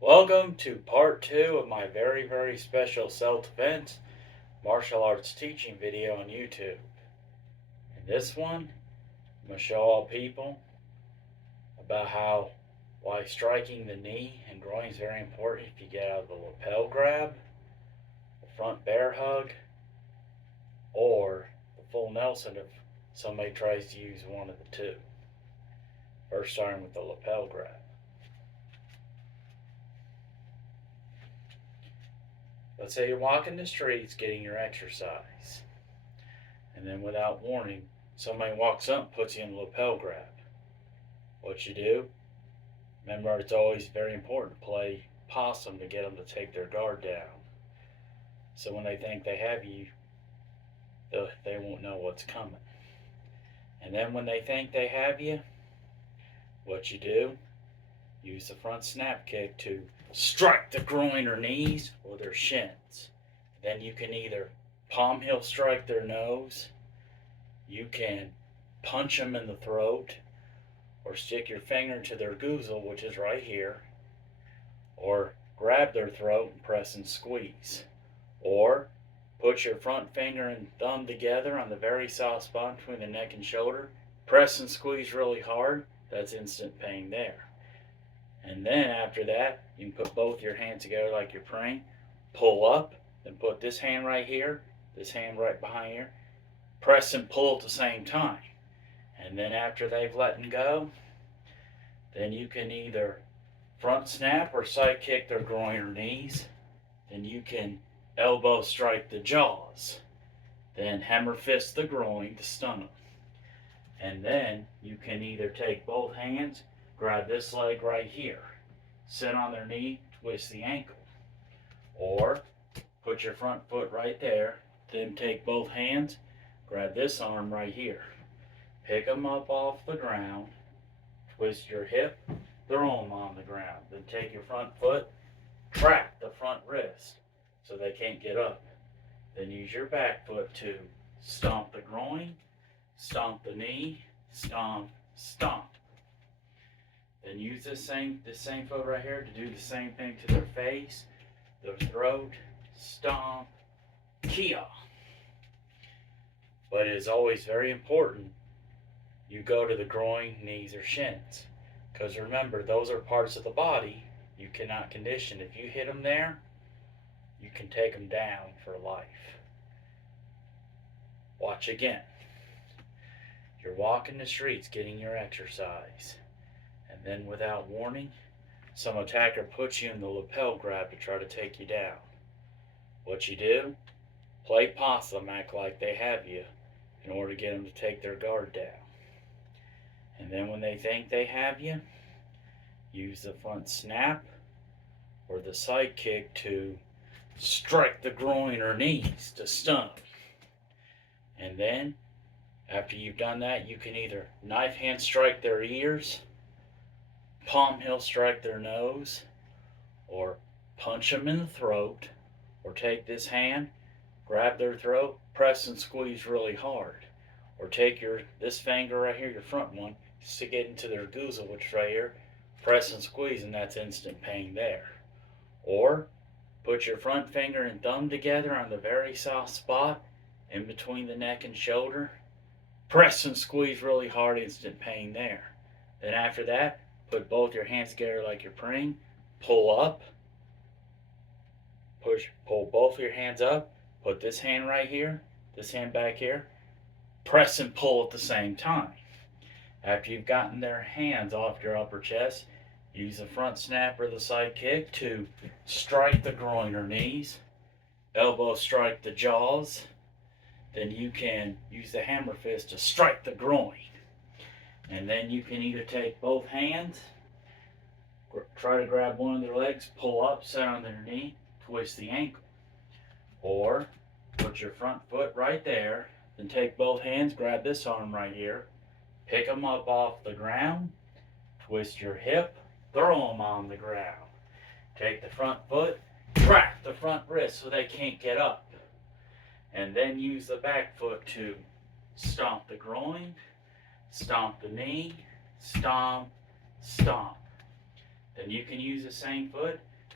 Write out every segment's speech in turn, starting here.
Welcome to part 2 of my very special self-defense martial arts teaching video on YouTube. In this one, I'm going to show all people about why striking the knee and groin is very important if you get out of the lapel grab, the front bear hug, or the full Nelson if somebody tries to use one of the two. First, starting with the lapel grab. Let's say you're walking the streets getting your exercise, and then without warning, somebody walks up and puts you in a lapel grab. What you do? Remember, it's always very important to play possum to get them to take their guard down. So when they think they have you, they won't know what's coming. And then when they think they have you, what you do? Use the front snap kick to strike the groin or knees or their shins. Then you can either palm heel strike their nose, you can punch them in the throat, or stick your finger to their goozle, which is right here, or grab their throat and press and squeeze. Or put your front finger and thumb together on the very soft spot between the neck and shoulder, press and squeeze really hard, that's instant pain there. And then after that, you can put both your hands together like you're praying, pull up, then put this hand right here, this hand right behind here, press and pull at the same time. And then after they've let go, then you can either front snap or side kick their groin or knees. Then you can elbow strike the jaws. Then hammer fist the groin to stun them. And then you can either take both hands, grab this leg right here, sit on their knee, twist the ankle. Or put your front foot right there, then take both hands, grab this arm right here, pick them up off the ground, twist your hip, throw them on the ground. Then take your front foot, track the front wrist so they can't get up. Then use your back foot to stomp the groin, stomp the knee, stomp, stomp. Then use this same foot right here to do the same thing to their face, their throat, stomp, kia. But it is always very important you go to the groin, knees, or shins. Because remember, those are parts of the body you cannot condition. If you hit them there, you can take them down for life. Watch again. You're walking the streets getting your exercise. And then without warning, some attacker puts you in the lapel grab to try to take you down. What you do? Play possum, act like they have you in order to get them to take their guard down. And then when they think they have you, use the front snap or the side kick to strike the groin or knees to stun them. And then, after you've done that, you can either knife hand strike their ears, palm heel strike their nose, or punch them in the throat, or take this hand, grab their throat, press and squeeze really hard, or take this finger right here, your front one, stick it into their goozle, which is right here, press and squeeze, and that's instant pain there. Or put your front finger and thumb together on the very soft spot in between the neck and shoulder, press and squeeze really hard, instant pain there. Then after that, put both your hands together like you're praying, pull up, pull both your hands up, put this hand right here, this hand back here, press and pull at the same time. After you've gotten their hands off your upper chest, use the front snap or the side kick to strike the groin or knees, elbow strike the jaws. Then you can use the hammer fist to strike the groin. And then you can either take both hands, try to grab one of their legs, pull up, sit on their knee, twist the ankle. Or put your front foot right there, then take both hands, grab this arm right here, pick them up off the ground, twist your hip, throw them on the ground. Take the front foot, track the front wrist so they can't get up. And then use the back foot to stomp the groin, stomp the knee, stomp, stomp. Then you can use the same foot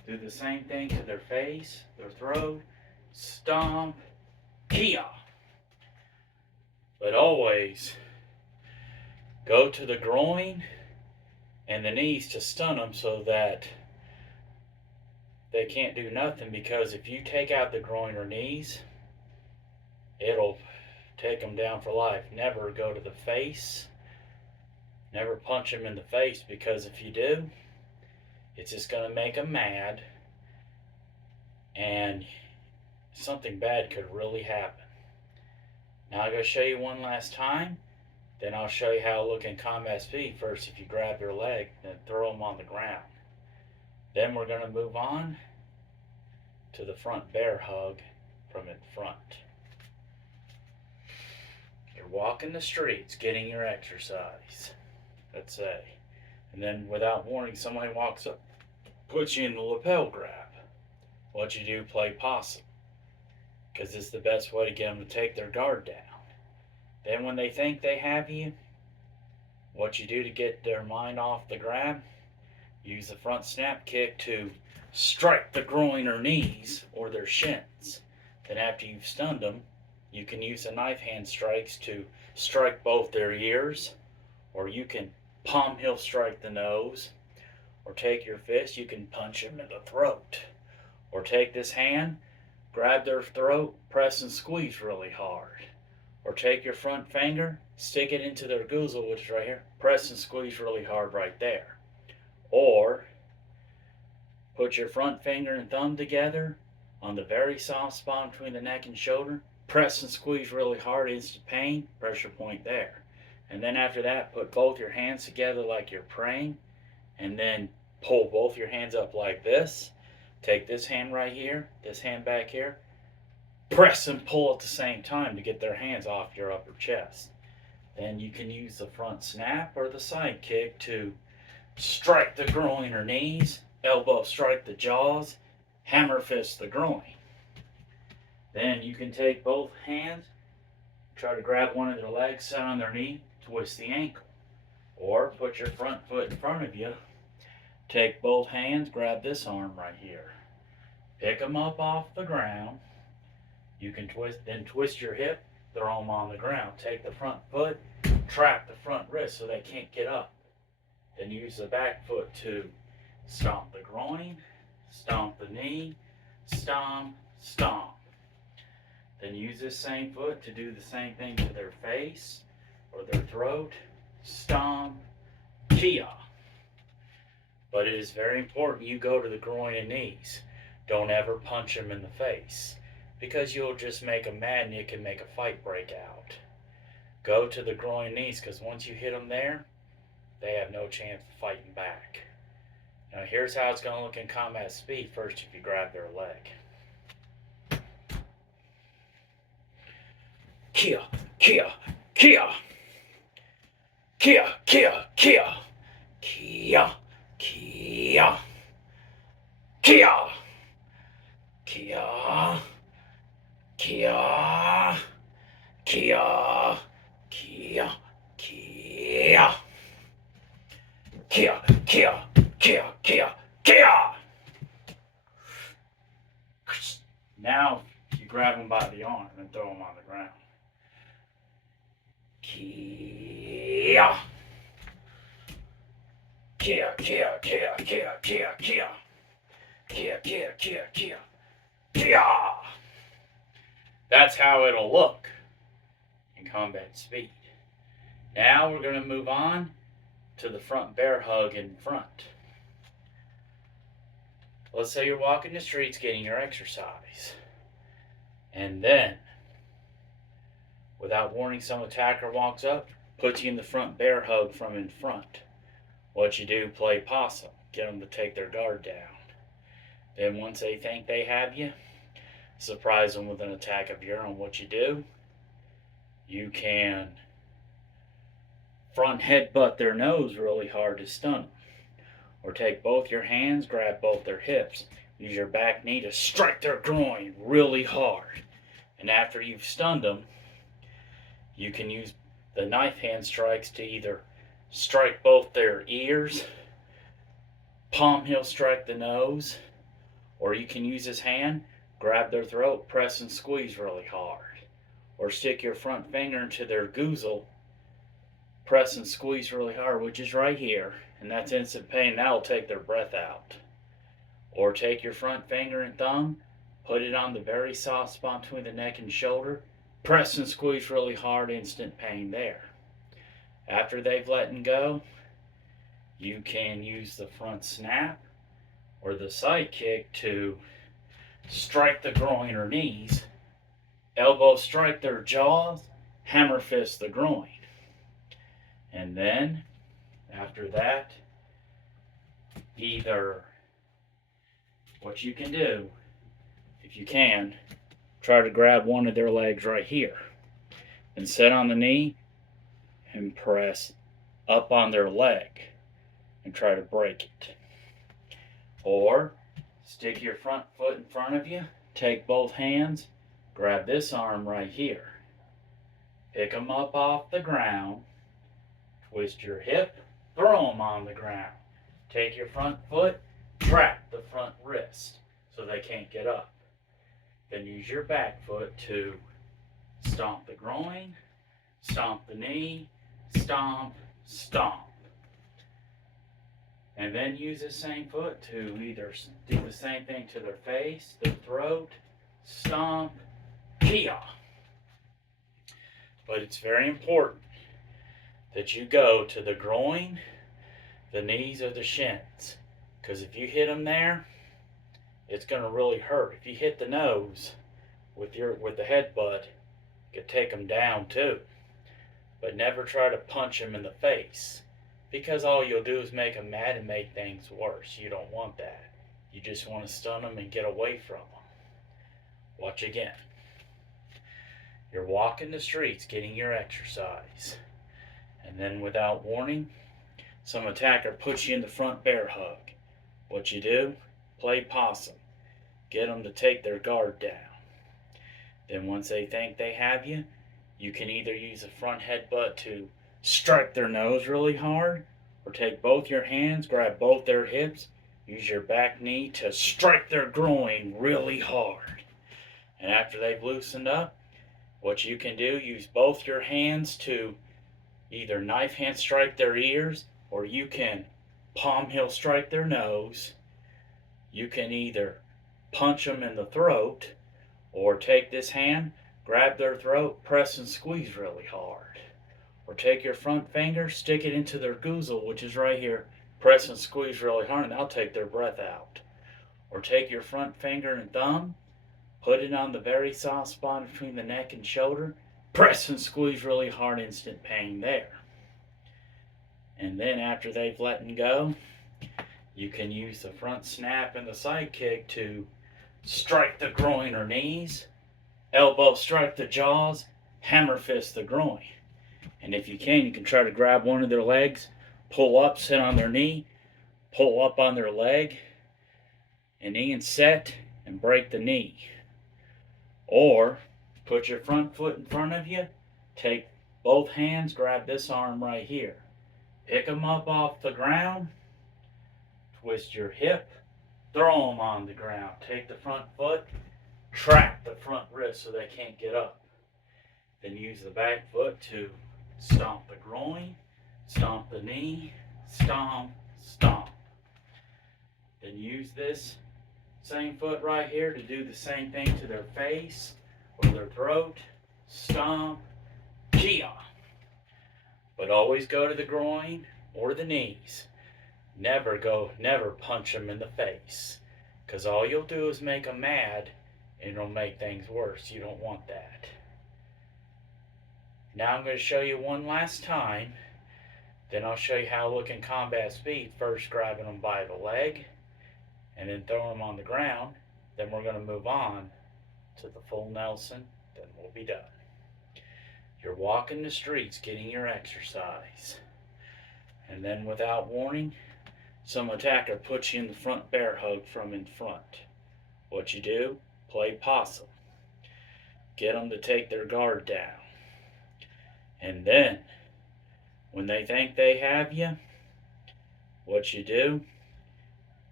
Do the same thing to their face, their throat. Stomp. Kia. But always go to the groin and the knees to stun them so that they can't do nothing, because if you take out the groin or knees, it'll take them down for life. Never go to the face. Never punch them in the face, because if you do, it's just going to make them mad and something bad could really happen. Now I'm going to show you one last time. Then I'll show you how to look in combat speed. First, if you grab their leg, then throw them on the ground. Then we're going to move on to the front bear hug from in front. You're walking the streets, getting your exercise, let's say. And then without warning, somebody walks up, puts you in the lapel grab. What you do, play possum, because it's the best way to get them to take their guard down. Then when they think they have you, what you do to get their mind off the grab, use the front snap kick to strike the groin or knees or their shins. Then after you've stunned them, you can use the knife hand strikes to strike both their ears, or you can palm heel strike the nose, or take your fist, you can punch them in the throat. Or take this hand, grab their throat, press and squeeze really hard. Or take your front finger, stick it into their goozle, which is right here, press and squeeze really hard right there. Or put your front finger and thumb together on the very soft spot between the neck and shoulder, press and squeeze really hard, instant pain, pressure point there. And then after that, put both your hands together like you're praying, and then pull both your hands up like this. Take this hand right here, this hand back here, press and pull at the same time to get their hands off your upper chest. Then you can use the front snap or the side kick to strike the groin or knees, elbow strike the jaws, hammer fist the groin. Then you can take both hands, try to grab one of their legs, sit on their knee, twist the ankle. Or put your front foot in front of you, take both hands, grab this arm right here. Pick them up off the ground. You can twist your hip, throw them on the ground. Take the front foot, trap the front wrist so they can't get up. Then use the back foot to stomp the groin, stomp the knee, stomp, stomp. Then use this same foot to do the same thing to their face or their throat, stomp, kia. But it is very important you go to the groin and knees. Don't ever punch them in the face, because you'll just make them mad and it can make a fight break out. Go to the groin and knees, because once you hit them there, they have no chance of fighting back. Now here's how it's going to look in combat speed. First, if you grab their leg. Kia, kia, kia. Kia, kia, kia. Kia, kia. Kia. Kia. Kia. Kia. Kia. Kia. Kia, kia, kia, kia, kia. Now you grab them by the arm and throw them on the ground. Kia. Kia, kia, kia, kia, kia, kia. Kia, kia, kia, kia, kia. That's how it'll look in combat speed. Now we're going to move on to the front bear hug in front. Let's say you're walking the streets getting your exercise. And then, without warning, some attacker walks up, puts you in the front bear hug from in front. What you do, play possum. Get them to take their guard down. Then once they think they have you, surprise them with an attack of your own. What you do, you can front headbutt their nose really hard to stun them. Or take both your hands, grab both their hips, use your back knee to strike their groin really hard. And after you've stunned them, you can use the knife hand strikes to either strike both their ears, palm heel strike the nose, Or you can use his hand, grab their throat, press and squeeze really hard. Or stick your front finger into their goozle, press and squeeze really hard, which is right here, and that's instant pain. That'll take their breath out. Or take your front finger and thumb, put it on the very soft spot between the neck and shoulder, press and squeeze really hard, instant pain there. After they've let go, you can use the front snap or the side kick to strike the groin or knees, elbow strike their jaws, hammer fist the groin. And then, after that, either what you can do, if you can, try to grab one of their legs right here and sit on the knee and press up on their leg and try to break it. Or stick your front foot in front of you, take both hands, grab this arm right here, pick them up off the ground, twist your hip, throw them on the ground. Take your front foot, trap the front wrist so they can't get up. Then use your back foot to stomp the groin, stomp the knee, stomp, stomp. And then use the same foot to either do the same thing to their face, their throat, stomp, kia. But it's very important that you go to the groin, the knees, or the shins. Because if you hit them there, it's going to really hurt. If you hit the nose with the headbutt, you could take them down too. But never try to punch them in the face, because all you'll do is make them mad and make things worse. You don't want that. You just want to stun them and get away from them. Watch again. You're walking the streets getting your exercise, and then without warning, some attacker puts you in the front bear hug. What you do? Play possum. Get them to take their guard down. Then once they think they have you, you can either use a front headbutt to strike their nose really hard, or take both your hands, grab both their hips, use your back knee to strike their groin really hard. And after they've loosened up, what you can do, use both your hands to either knife hand strike their ears, or you can palm heel strike their nose. You can either punch them in the throat, or take this hand, grab their throat, press and squeeze really hard. Or take your front finger, stick it into their goozle, which is right here, press and squeeze really hard, and that'll take their breath out. Or take your front finger and thumb, put it on the very soft spot between the neck and shoulder, press and squeeze really hard, instant pain there. And then after they've let go, you can use the front snap and the side kick to strike the groin or knees, elbow strike the jaws, hammer fist the groin. And if you can try to grab one of their legs, pull up, sit on their knee, pull up on their leg, and knee and set, and break the knee. Or put your front foot in front of you, take both hands, grab this arm right here, pick them up off the ground, twist your hip, throw them on the ground. Take the front foot, trap the front wrist so they can't get up. Then use the back foot to stomp the groin, stomp the knee, stomp, stomp. Then use this same foot right here to do the same thing to their face or their throat, stomp, kia. But always go to the groin or the knees. Never punch them in the face, because all you'll do is make them mad and it'll make things worse. You don't want that. Now I'm going to show you one last time, then I'll show you how to look in combat speed, first grabbing them by the leg and then throwing them on the ground. Then we're going to move on to the full Nelson, then we'll be done. You're walking the streets getting your exercise, and then without warning, some attacker puts you in the front bear hug from in front. What you do? Play possum. Get them to take their guard down. And then, when they think they have you, what you do?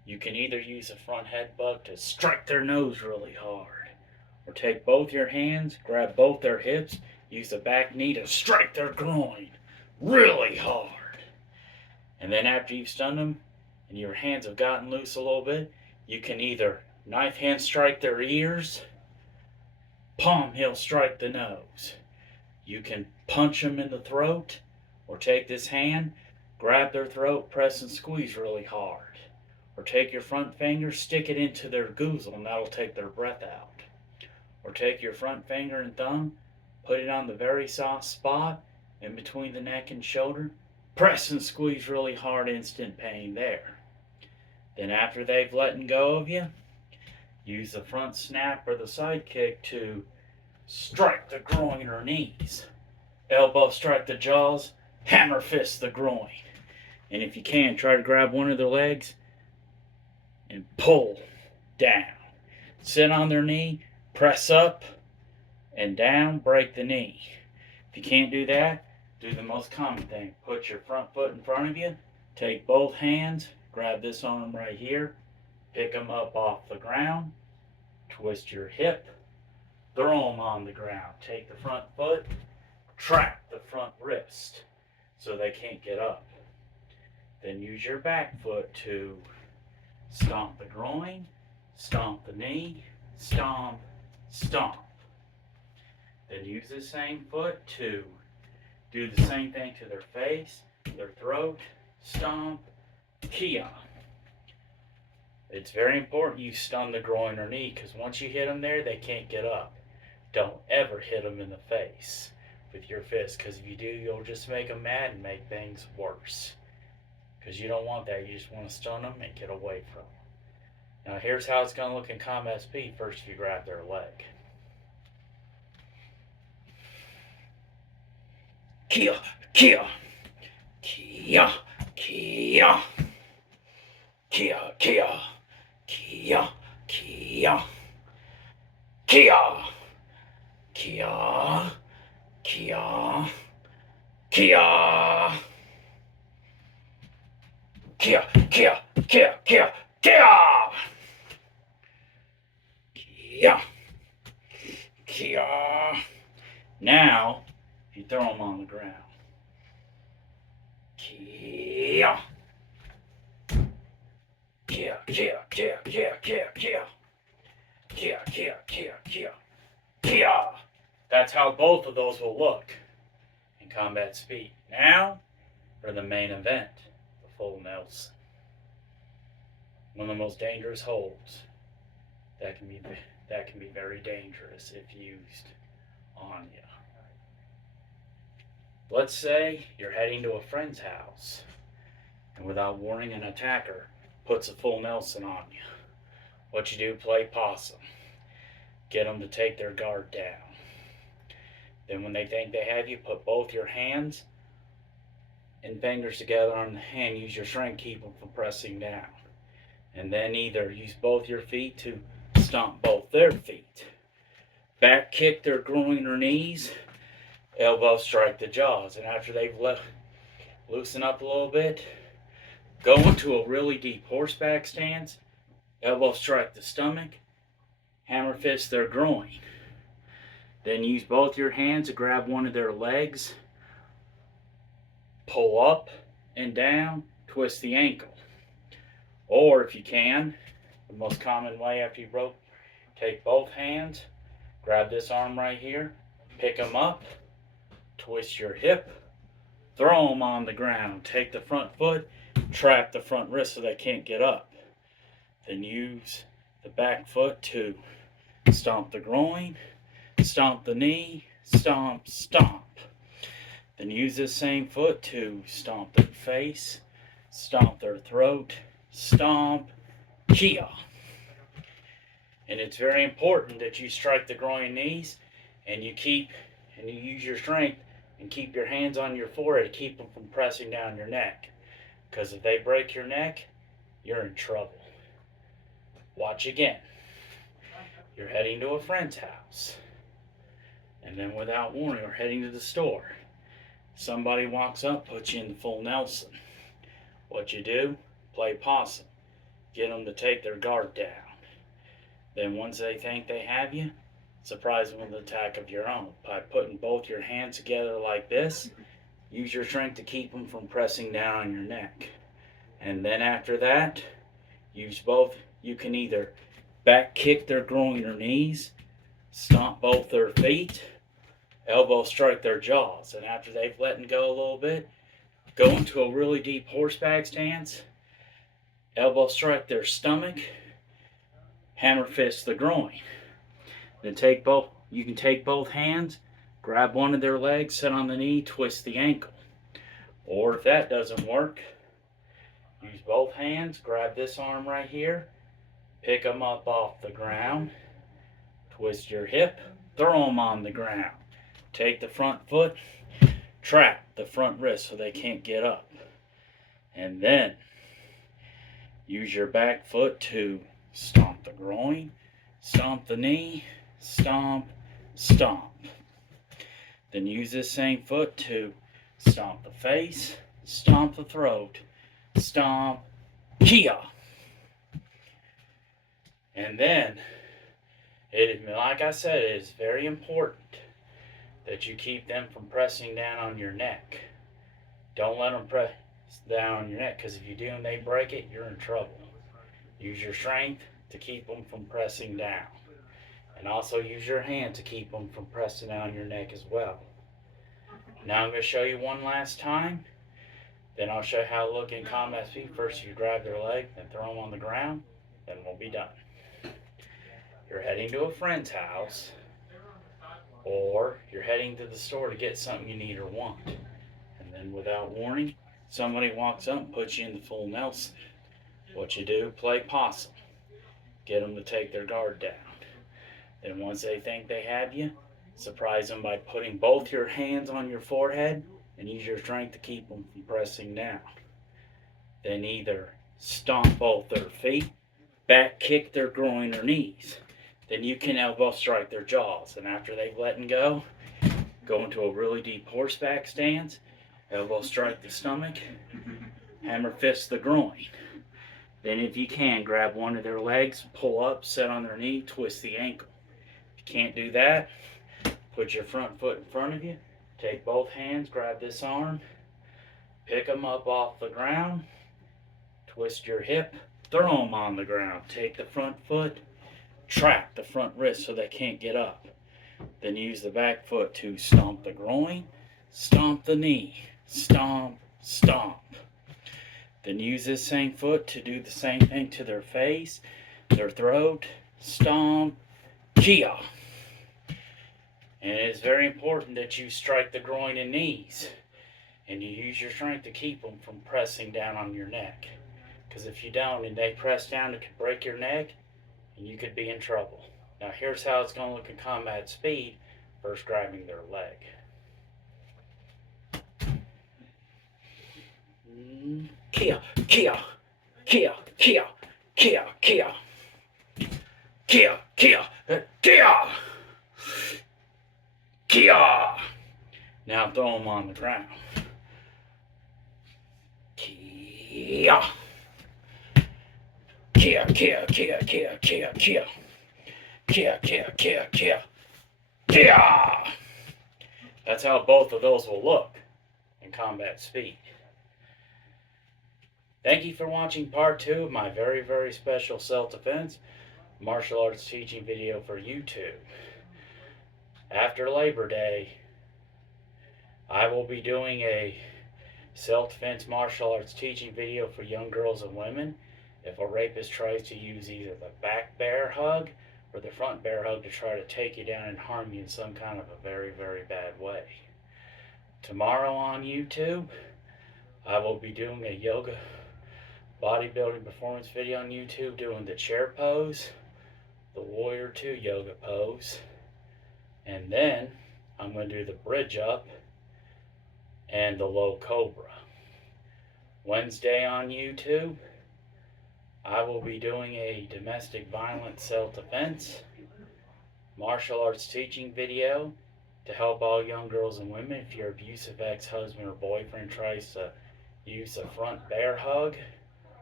You can either use a front headbutt to strike their nose really hard, or take both your hands, grab both their hips, use the back knee to strike their groin really hard. And then after you've stunned them and your hands have gotten loose a little bit, you can either knife hand strike their ears, palm heel strike the nose. You can punch them in the throat, or take this hand, grab their throat, press and squeeze really hard. Or take your front finger, stick it into their goozle, and that'll take their breath out. Or take your front finger and thumb, put it on the very soft spot in between the neck and shoulder, press and squeeze really hard, instant pain there. Then after they've let go of you, use the front snap or the side kick to strike the groin or knees. Elbow strike the jaws, hammer fist the groin. And if you can, try to grab one of their legs and pull down. Sit on their knee, press up and down, break the knee. If you can't do that, do the most common thing. Put your front foot in front of you, take both hands, grab this arm right here, pick them up off the ground, twist your hip, throw them on the ground. Take the front foot, trap the front wrist so they can't get up. Then use your back foot to stomp the groin, stomp the knee, stomp, stomp. Then use the same foot to do the same thing to their face, their throat, stomp, kia. It's very important you stun the groin or knee, because once you hit them there, they can't get up. Don't ever hit them in the face with your fist, because if you do, you'll just make them mad and make things worse. Because you don't want that. You just want to stun them and get away from them. Now here's how it's going to look in combat speed. First, you grab their leg. Kia, kia, kia, kia, kia, kia, kia, kia, kia, kia, kia, kia. Kia, kia, kia, kia, kia. Kia. Kia. Now, you throw them on the ground. Kia. Kia, kia, kia, kia, kia, kia. Kia, kia, kia, kia, kia. That's how both of those will look in combat speed. Now, for the main event. Full Nelson. One of the most dangerous holds that can be very dangerous if used on you. Let's say you're heading to a friend's house, and without warning, an attacker puts a full Nelson on you. What you do, play possum. Get them to take their guard down. Then when they think they have you, put both your hands and fingers together on the hand. Use your strength, keep them from pressing down. And then either use both your feet to stomp both their feet. Back kick their groin or knees. Elbow strike the jaws. And after they've loosened up a little bit, go into a really deep horseback stance. Elbow strike the stomach. Hammer fist their groin. Then use both your hands to grab one of their legs. Pull up and down, twist the ankle. Or if you can, the most common way after you broke, take both hands, grab this arm right here, pick them up, twist your hip, throw them on the ground. Take the front foot, trap the front wrist so they can't get up. Then use the back foot to stomp the groin, stomp the knee, stomp, stomp. Then use this same foot to stomp their face, stomp their throat, stomp, kia. And it's very important that you strike the groin and knees, and you use your strength and keep your hands on your forehead to keep them from pressing down your neck. Because if they break your neck, you're in trouble. Watch again. You're heading to a friend's house, and then without warning, you're heading to the store. Somebody walks up, puts you in the full Nelson. What you do? Play possum. get them to take their guard down. Then once they think they have you, surprise them with an attack of your own by putting both your hands together like this. Use your strength to keep them from pressing down on your neck. And then after that, use both. You can either back kick their groin or knees, stomp both their feet, elbow strike their jaws. And after they've let go a little bit, go into a really deep horseback stance, elbow strike their stomach, hammer fist the groin. Then you can take both hands, grab one of their legs, sit on the knee, twist the ankle. Or if that doesn't work, use both hands, grab this arm right here, pick them up off the ground, twist your hip, throw them on the ground. Take the front foot, trap the front wrist so they can't get up. And then use your back foot to stomp the groin, stomp the knee, stomp, stomp. Then use this same foot to stomp the face, stomp the throat, stomp, kia. And then, like I said, it is very important that you keep them from pressing down on your neck. Don't let them press down on your neck, because if you do and they break it, you're in trouble. Use your strength to keep them from pressing down. And also use your hand to keep them from pressing down your neck as well. Now I'm going to show you one last time. Then I'll show you how to look in combat speed. First you grab their leg, then throw them on the ground, then we'll be done. You're heading to a friend's house, or you're heading to the store to get something you need or want. And then without warning, somebody walks up and puts you in the full Nelson. What you do, play possum. Get them to take their guard down. Then once they think they have you, surprise them by putting both your hands on your forehead and use your strength to keep them from pressing down. Then either stomp both their feet, back kick their groin or knees. Then you can elbow strike their jaws. And after they've let go into a really deep horseback stance, elbow strike the stomach, hammer fist the groin. Then if you can, grab one of their legs, pull up, sit on their knee, twist the ankle. If you can't do that, put your front foot in front of you, take both hands, grab this arm, pick them up off the ground, twist your hip, throw them on the ground. Take the front foot, trap the front wrist so they can't get up. Then use the back foot to stomp the groin, stomp the knee, stomp, stomp. Then use this same foot to do the same thing to their face, their throat, stomp, kia. And it is very important that you strike the groin and knees, and you use your strength to keep them from pressing down on your neck. Because if you don't and they press down, it could break your neck and you could be in trouble. Now here's how it's going to look in combat speed, first grabbing their leg. Kia, kia, kia, kia, kia, kia, kia, kia, kia, kia. Now throw them on the ground. Kia. Kia, kia, kia, kia, kia, kia. Kia, kia, kia, kia. Kia. That's how both of those will look in combat speed. Thank you for watching part 2 of my very, very special self-defense martial arts teaching video for YouTube. After Labor Day, I will be doing a self-defense martial arts teaching video for young girls and women. If a rapist tries to use either the back bear hug or the front bear hug to try to take you down and harm you in some kind of a very, very bad way. Tomorrow on YouTube, I will be doing a yoga bodybuilding performance video on YouTube doing the chair pose, the Warrior 2 yoga pose, and then I'm going to do the bridge up and the low cobra. Wednesday on YouTube, I will be doing a domestic violence self-defense martial arts teaching video to help all young girls and women. If your abusive ex-husband or boyfriend tries to use a front bear hug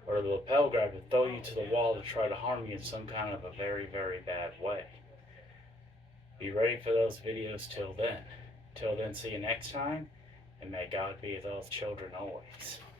or the lapel grab and throw you to the wall to try to harm you in some kind of a very, very bad way. Be ready for those videos till then. Till then, see you next time, and may God be with those children always.